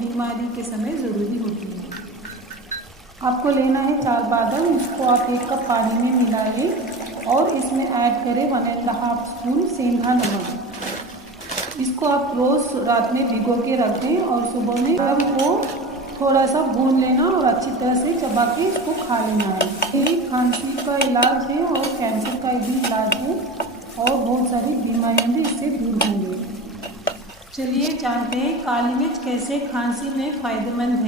बीमारी के समय ज़रूरी होती है। आपको लेना है 4 बादाम, इसको आप 1 कप पानी में मिला लें और इसमें ऐड करें 1.5 स्पून सेंधा नमक। इसको आप रोज़ रात में भिगो के रख दें और सुबह में को थोड़ा सा भून लेना और अच्छी तरह से चबा के इसको खा लेना है। ये खांसी का इलाज है और कैंसर का भी इलाज है और बहुत सारी बीमारियां भी इससे दूर होंगी। चलिए जानते हैं काली मिर्च कैसे खांसी में फ़ायदेमंद है।